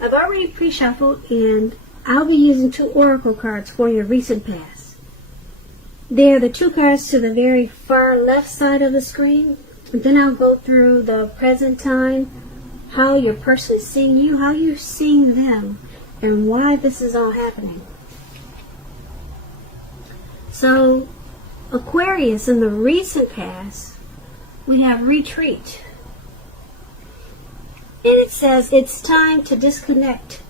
I've already pre-shuffled, and I'll be using 2 oracle cards for your recent past. They're the 2 cards to the very far left side of the screen. And then I'll go through the present time, how your person is seeing you, how you're seeing them, and why this is all happening. So, Aquarius, in the recent past, we have retreat. And it says it's time to disconnect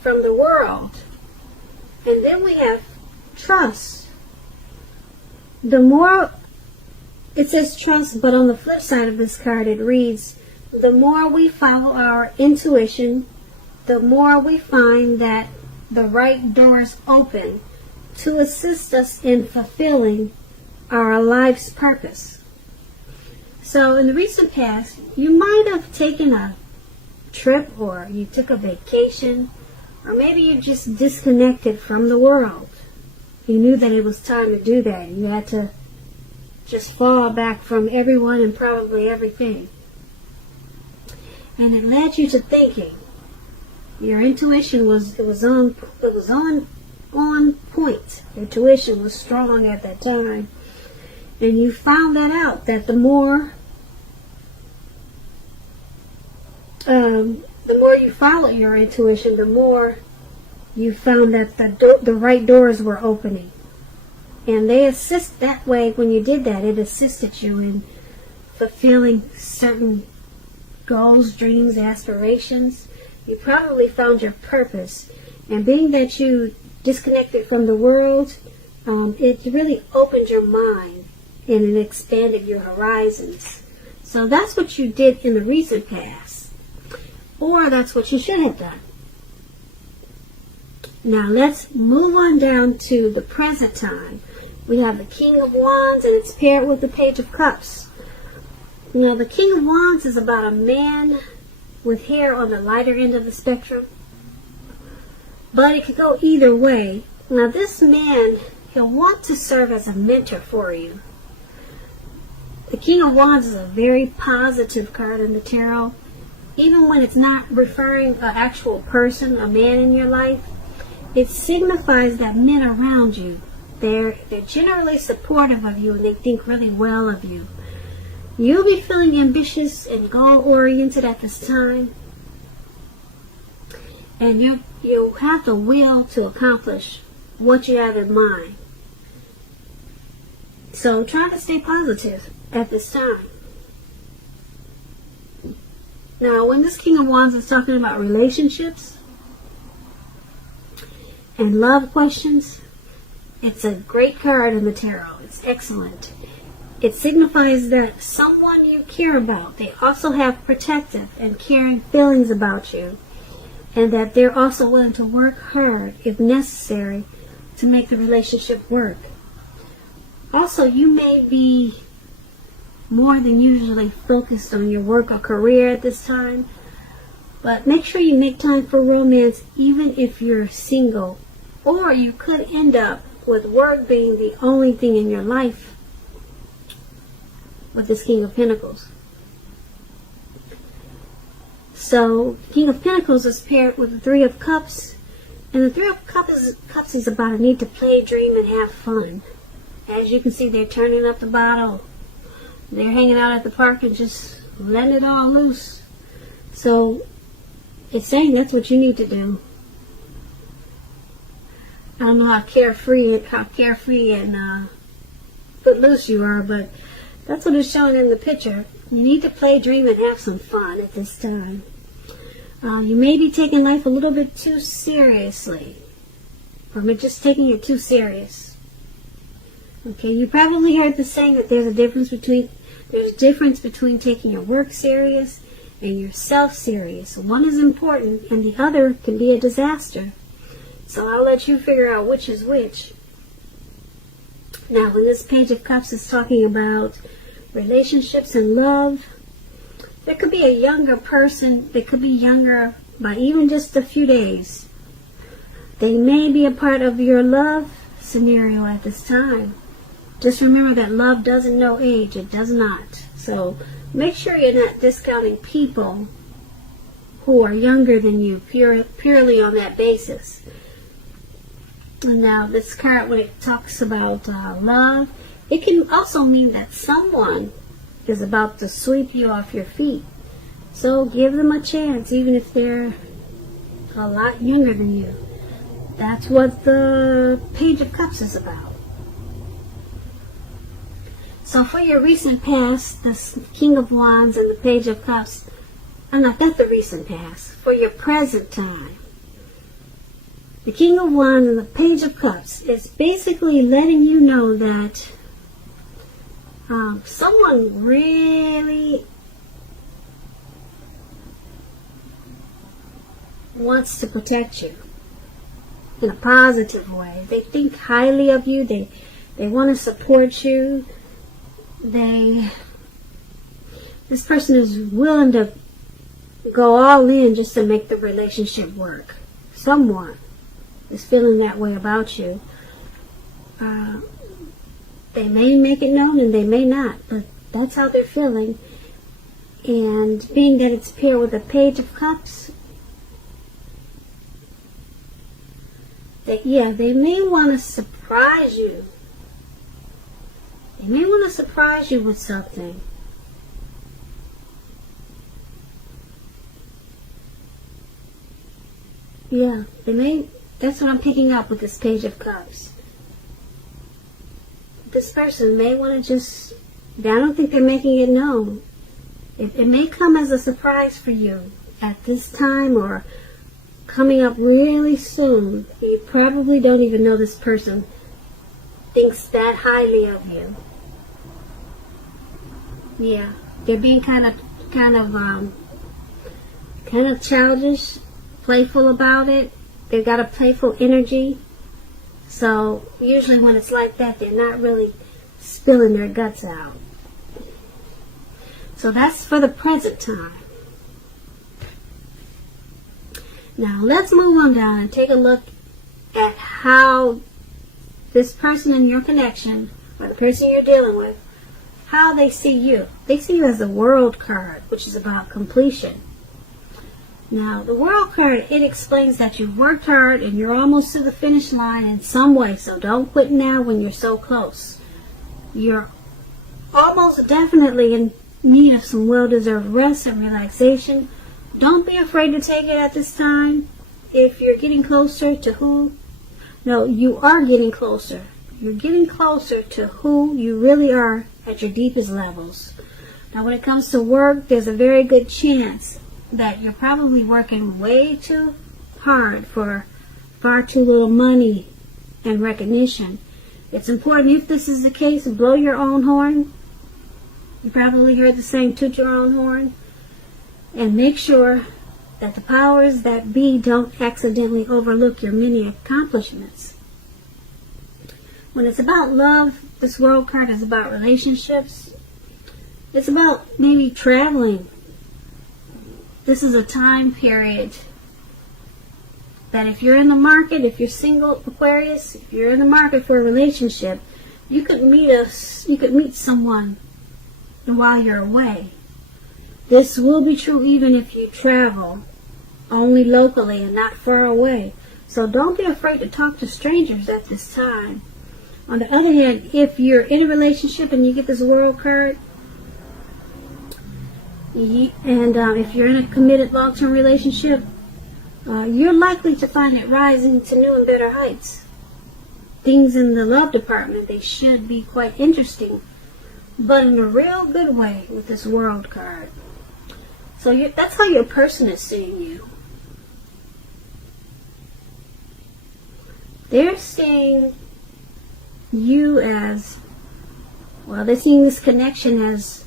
from the world. And then we have trust. The more, it says trust, but on the flip side of this card it reads, the more we follow our intuition, the more we find that the right doors open to assist us in fulfilling our life's purpose. So in the recent past, you might have taken a trip, or you took a vacation, or maybe you just disconnected from the world. You knew that it was time to do that. You had to just fall back from everyone and probably everything. And it led you to thinking. Your intuition was on point. Your intuition was strong at that time. And you found that out, that the more you followed your intuition, the more you found that the right doors were opening. And they assist that way. When you did that, it assisted you in fulfilling certain goals, dreams, aspirations. You probably found your purpose. And being that you disconnected from the world, it really opened your mind and it expanded your horizons. So that's what you did in the recent past. Or that's what you should have done. Now let's move on down to the present time. We have the King of Wands, and it's paired with the Page of Cups. Now the King of Wands is about a man with hair on the lighter end of the spectrum. But it could go either way. Now this man, he'll want to serve as a mentor for you. The King of Wands is a very positive card in the tarot. Even when it's not referring an actual person, a man in your life, it signifies that men around you, they're generally supportive of you and they think really well of you. You'll be feeling ambitious and goal-oriented at this time. And you'll have the will to accomplish what you have in mind. So try to stay positive at this time. Now, when this King of Wands is talking about relationships and love questions, it's a great card in the tarot. It's excellent. It signifies that someone you care about, they also have protective and caring feelings about you, and that they're also willing to work hard, if necessary, to make the relationship work. Also, you may be more than usually focused on your work or career at this time, but make sure you make time for romance even if you're single, or you could end up with work being the only thing in your life with this King of Pentacles. So, King of Pentacles is paired with the Three of Cups, and the Three of Cups is about a need to play, dream, and have fun. As you can see, they're turning up the bottle. They're hanging out at the park and just letting it all loose. So, it's saying that's what you need to do. I don't know how carefree and footloose you are, but that's what it's showing in the picture. You need to play, dream, and have some fun at this time. You may be taking life a little bit too seriously, or just taking it too serious. Okay, you probably heard the saying that there's a difference between taking your work serious and yourself serious. One is important, and the other can be a disaster. So I'll let you figure out which is which. Now, when this Page of Cups is talking about relationships and love, there could be a younger person. They could be younger by even just a few days. They may be a part of your love scenario at this time. Just remember that love doesn't know age. It does not. So make sure you're not discounting people who are younger than you, purely on that basis. And now this card, when it talks about love, it can also mean that someone is about to sweep you off your feet. So give them a chance, even if they're a lot younger than you. That's what the Page of Cups is about. So for your recent past, the King of Wands and the Page of Cups, not the recent past, for your present time, the King of Wands and the Page of Cups is basically letting you know that someone really wants to protect you in a positive way. They think highly of you. They want to support you. This person is willing to go all in just to make the relationship work. Someone is feeling that way about you. They may make it known and they may not, but that's how they're feeling. And being that it's paired with the Page of Cups, they may want to surprise you. They may want to surprise you with something. Yeah, they may. That's what I'm picking up with this Page of Cups. This person may want to just, I don't think they're making it known. It may come as a surprise for you at this time or coming up really soon. You probably don't even know this person thinks that highly of you. Yeah, they're being kind of childish, playful about it. They've got a playful energy. So usually when it's like that, they're not really spilling their guts out. So that's for the present time. Now let's move on down and take a look at how this person in your connection, or the person you're dealing with, how they see you. They see you as the World card, which is about completion. Now, the World card, it explains that you've worked hard and you're almost to the finish line in some way, so don't quit now when you're so close. You're almost definitely in need of some well-deserved rest and relaxation. Don't be afraid to take it at this time. If you're getting closer to you are getting closer. You're getting closer to who you really are at your deepest levels. Now, when it comes to work, there's a very good chance that you're probably working way too hard for far too little money and recognition. It's important, if this is the case, blow your own horn. You probably heard the saying, toot your own horn. And make sure that the powers that be don't accidentally overlook your many accomplishments. When it's about love, this World card is about relationships. It's about maybe traveling. This is a time period that if you're in the market, if you're single, Aquarius, if you're in the market for a relationship, you could meet someone while you're away. This will be true even if you travel only locally and not far away. So don't be afraid to talk to strangers at this time. On the other hand, if you're in a relationship and you get this World card, and if you're in a committed long-term relationship, you're likely to find it rising to new and better heights. Things in the love department, they should be quite interesting, but in a real good way with this World card. So that's how your person is seeing you. They're seeing you as, they're seeing this connection as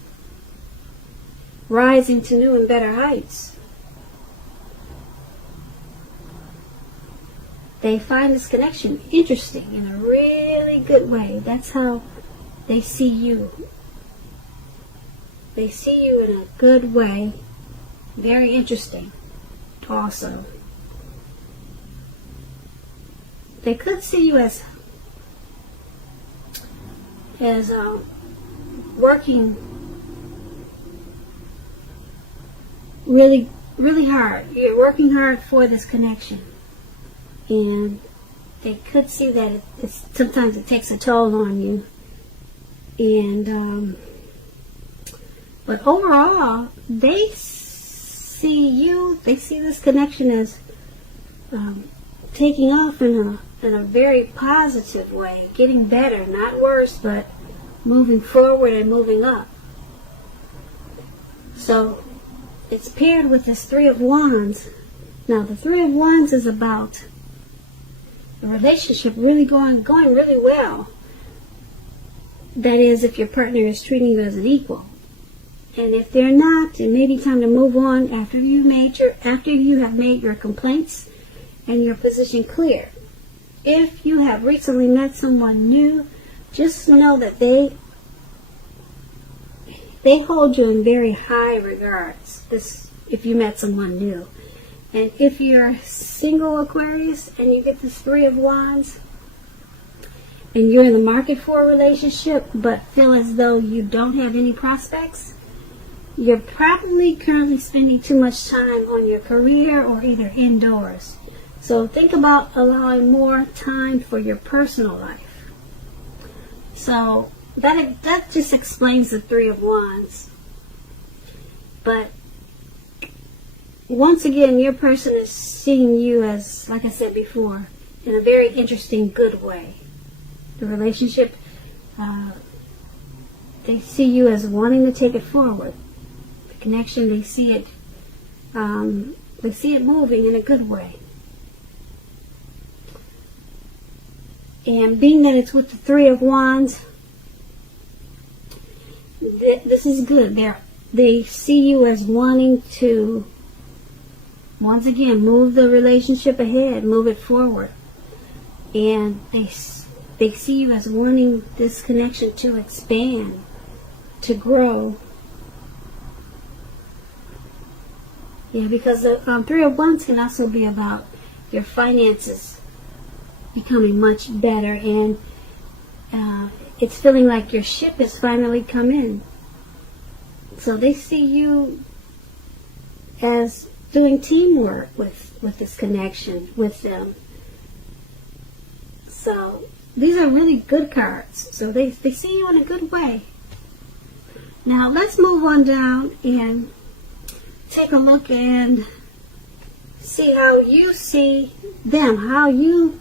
rising to new and better heights. They find this connection interesting in a really good way. That's how they see you. They see you in a good way. Very interesting also. They could see you as working really really hard. You're working hard for this connection. And they could see that sometimes it takes a toll on you. And, but overall, they see this connection as taking off in a very positive way, getting better, not worse, but moving forward and moving up. So it's paired with this Three of Wands. Now the Three of Wands is about the relationship really going really well. That is, if your partner is treating you as an equal. And if they're not, it may be time to move on after you have made your complaints and your position clear. If you have recently met someone new, just know that they hold you in very high regards. If you met someone new. And if you're single, Aquarius, and you get this Three of Wands, and you're in the market for a relationship, but feel as though you don't have any prospects, you're probably currently spending too much time on your career or either indoors. So think about allowing more time for your personal life. So that just explains the Three of Wands. But once again, your person is seeing you as, like I said before, in a very interesting, good way. The relationship, they see you as wanting to take it forward. The connection, they see it moving in a good way. And being that it's with the Three of Wands, this is good. They see you as wanting to, once again, move the relationship ahead, move it forward. And they see you as wanting this connection to expand, to grow. Yeah, because the Three of Wands can also be about your finances becoming much better, and it's feeling like your ship has finally come in. So they see you as doing teamwork with this connection with them. So these are really good cards. So they see you in a good way. Now let's move on down and take a look and see how you see them, how you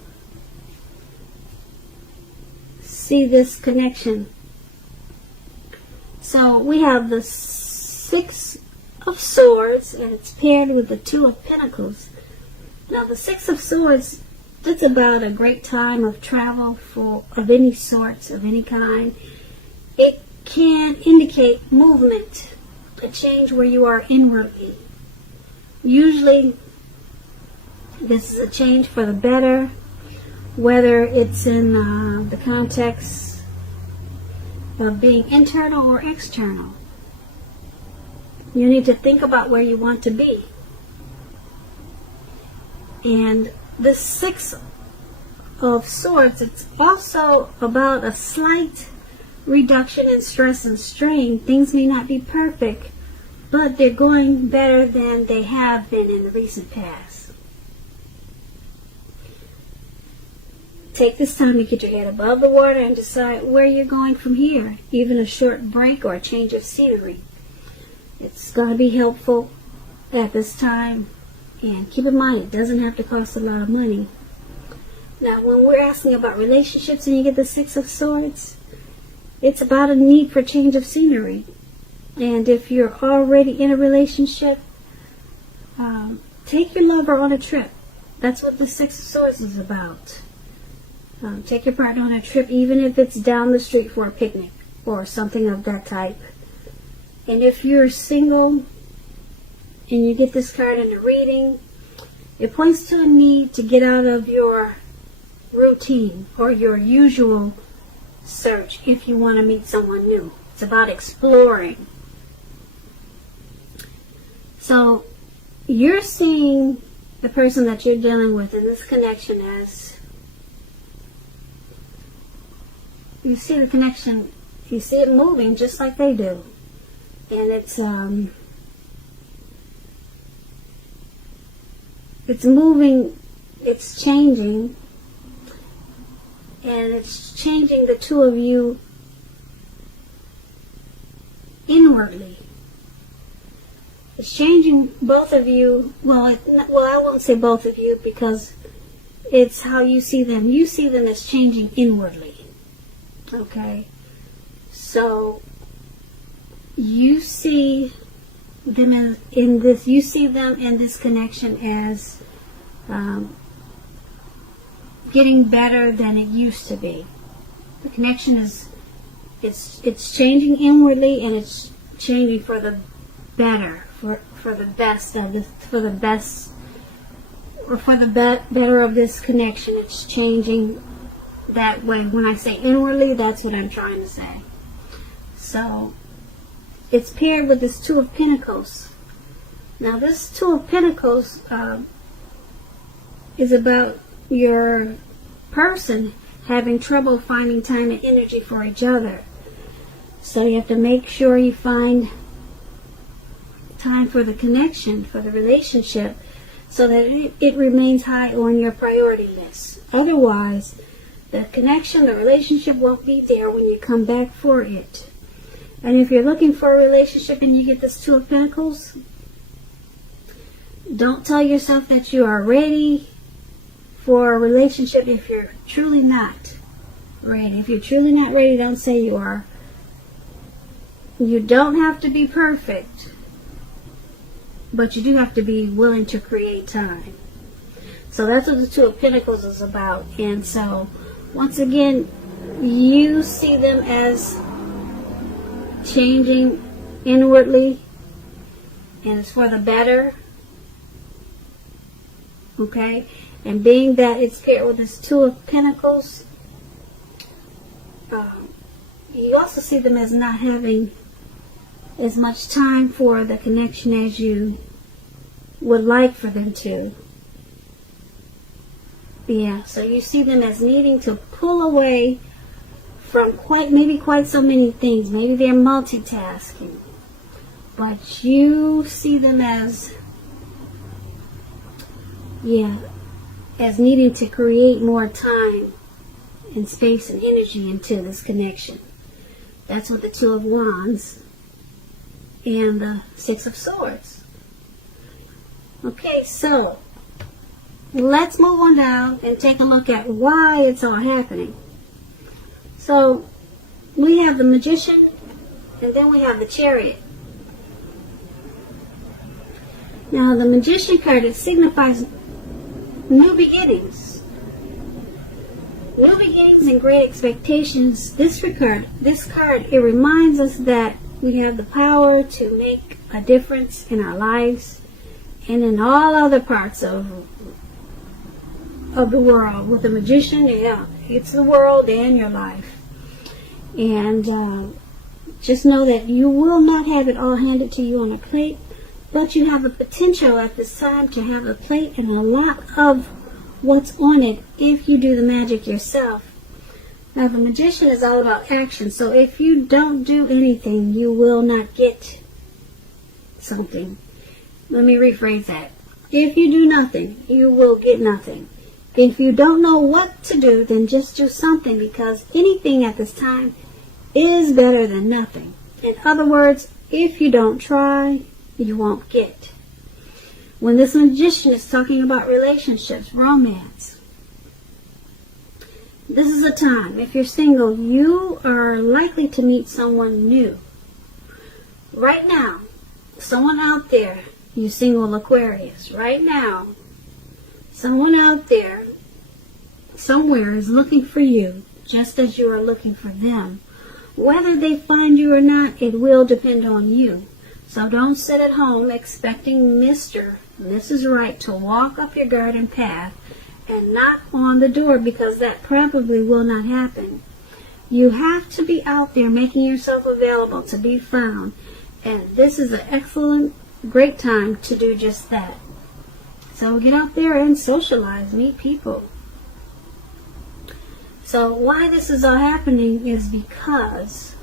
see this connection. So we have the Six of Swords, and it's paired with the Two of Pentacles. Now the Six of Swords, that's about a great time of travel of any sorts, of any kind. It can indicate movement, a change where you are inwardly. Usually this is a change for the better, whether it's in the context of being internal or external. You need to think about where you want to be. And the Six of Swords, it's also about a slight reduction in stress and strain. Things may not be perfect, but they're going better than they have been in the recent past. Take this time to get your head above the water and decide where you're going from here. Even a short break or a change of scenery. It's going to be helpful at this time. And keep in mind, it doesn't have to cost a lot of money. Now, when we're asking about relationships and you get the Six of Swords, it's about a need for change of scenery. And if you're already in a relationship, take your lover on a trip. That's what the Six of Swords is about. Take your partner on a trip, even if it's down the street for a picnic or something of that type. And if you're single and you get this card in the reading, it points to a need to get out of your routine or your usual search if you want to meet someone new. It's about exploring. So you're seeing the person that you're dealing with in this connection as, you see the connection, you see it moving just like they do. And it's it's moving, it's changing, and it's changing the two of you inwardly. It's changing both of you. Well, I won't say both of you, because it's how you see them. You see them as changing inwardly. Okay? So, you see them in this connection as getting better than it used to be. The connection is, it's changing inwardly, and it's changing for the better, for the best of this, for the best, or for the better of this connection. It's changing that way. When I say inwardly, that's what I'm trying to say. So, it's paired with this Two of Pentacles. Now, this Two of Pentacles is about your person having trouble finding time and energy for each other. So you have to make sure you find time for the connection, for the relationship, so that it remains high on your priority list. Otherwise, the connection, the relationship won't be there when you come back for it. And if you're looking for a relationship and you get this Two of Pentacles, don't tell yourself that you are ready for a relationship if you're truly not ready. If you're truly not ready, don't say you are. You don't have to be perfect, but you do have to be willing to create time. So that's what the Two of Pentacles is about. And so, once again, you see them as changing inwardly, and it's for the better. Okay? And being that it's paired with this Two of Pentacles, you also see them as not having as much time for the connection as you would like for them to. Yeah, so you see them as needing to pull away from quite so many things. Maybe they're multitasking, but you see them as, as needing to create more time and space and energy into this connection. That's what the Two of Wands and the Six of Swords. Okay, so let's move on down and take a look at why it's all happening. So we have the Magician, and then we have the Chariot. Now the Magician card, it signifies new beginnings. New beginnings and great expectations. This card, it reminds us that we have the power to make a difference in our lives and in all other parts of the world. With the Magician, it's the world and your life. And just know that you will not have it all handed to you on a plate, but you have the potential at this time to have a plate and a lot of what's on it if you do the magic yourself. Now, the Magician is all about action, so if you don't do anything, you will not get something. Let me rephrase that. If you do nothing, you will get nothing. If you don't know what to do, then just do something, because anything at this time is better than nothing. In other words, if you don't try, you won't get. When this Magician is talking about relationships, romance, this is a time, if you're single, you are likely to meet someone new. Right now, someone out there, you single Aquarius, right now, someone out there, somewhere is looking for you, just as you are looking for them. Whether they find you or not, it will depend on you. So don't sit at home expecting Mr. and Mrs. Right to walk up your garden path and knock on the door, because that probably will not happen. You have to be out there making yourself available to be found. And this is an excellent, great time to do just that. So get out there and socialize, meet people. So why this is all happening is because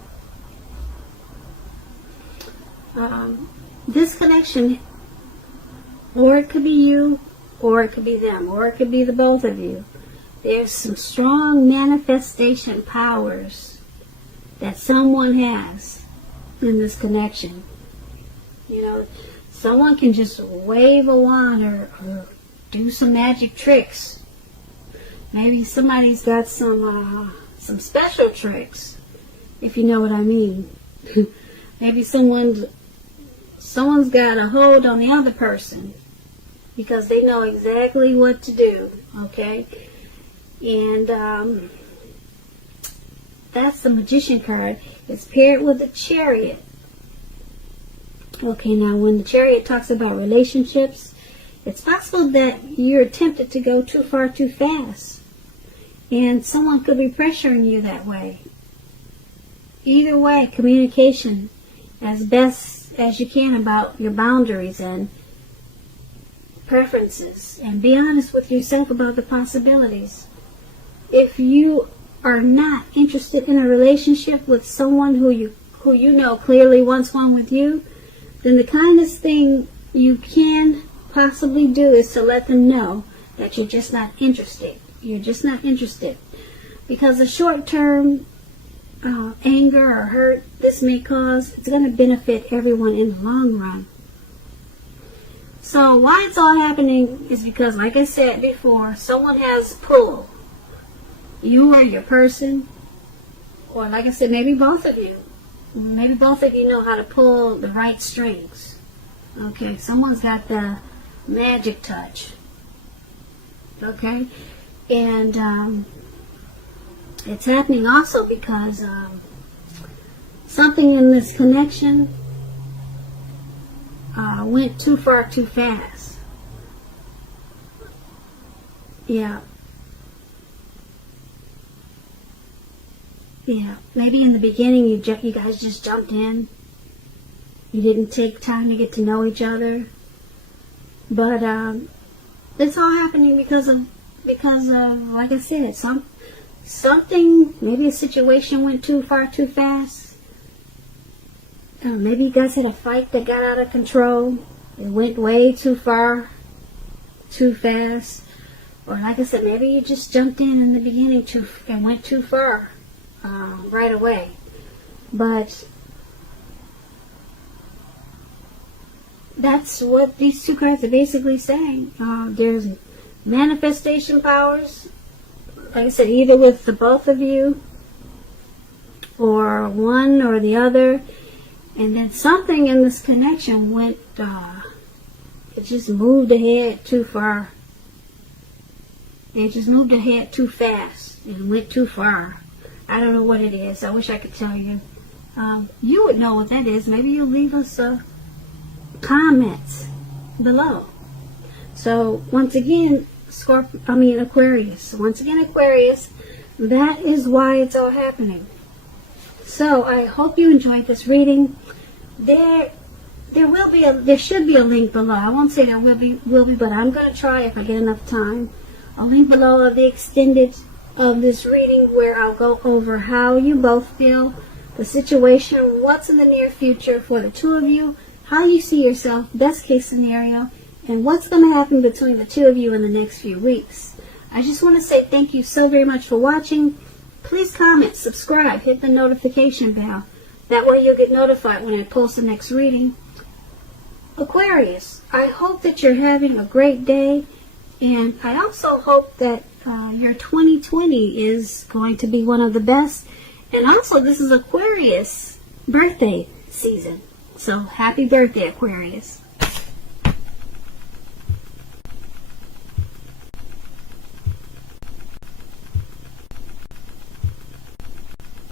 this connection, or it could be you, or it could be them, or it could be the both of you. There's some strong manifestation powers that someone has in this connection. You know, someone can just wave a wand or do some magic tricks. Maybe somebody's got some special tricks, if you know what I mean. Maybe someone's got a hold on the other person because they know exactly what to do, okay? And that's the Magician card. It's paired with the Chariot. Okay, now when the Chariot talks about relationships, it's possible that you're tempted to go too far too fast. And someone could be pressuring you that way. Either way, communication as best as you can about your boundaries and preferences. And be honest with yourself about the possibilities. If you are not interested in a relationship with someone who you know clearly wants one with you, then the kindest thing you can possibly do is to let them know that you're just not interested. You're just not interested. Because the short-term anger or hurt this may cause, it's going to benefit everyone in the long run. So why it's all happening is because, like I said before, someone has pull. You or your person, or like I said, maybe both of you. Maybe both of you know how to pull the right strings. Okay, someone's got the magic touch. Okay, and it's happening also because something in this connection went too far too fast. Yeah. Yeah, maybe in the beginning you guys just jumped in. You didn't take time to get to know each other. But it's all happening because of like I said, something, maybe a situation went too far too fast. Maybe you guys had a fight that got out of control. It went way too far too fast. Or like I said, maybe you just jumped in the beginning and went too far. Right away. But that's what these two cards are basically saying. There's manifestation powers, like I said, either with the both of you or one or the other, and then something in this connection went it just moved ahead too far. It just moved ahead too fast and went too far. I don't know what it is. I wish I could tell you. You would know what that is. Maybe you'll leave us comments below. So once again, Aquarius. Once again, Aquarius. That is why it's all happening. So I hope you enjoyed this reading. There should be a link below. I won't say there will be, but I'm going to try if I get enough time. A link below of the extended of this reading where I'll go over how you both feel, the situation, what's in the near future for the two of you, how you see yourself, best case scenario, and what's going to happen between the two of you in the next few weeks. I just want to say thank you so very much for watching. Please comment, subscribe, hit the notification bell. That way you'll get notified when I post the next reading. Aquarius, I hope that you're having a great day, and I also hope that your 2020 is going to be one of the best. And also, this is Aquarius birthday season. So, happy birthday, Aquarius.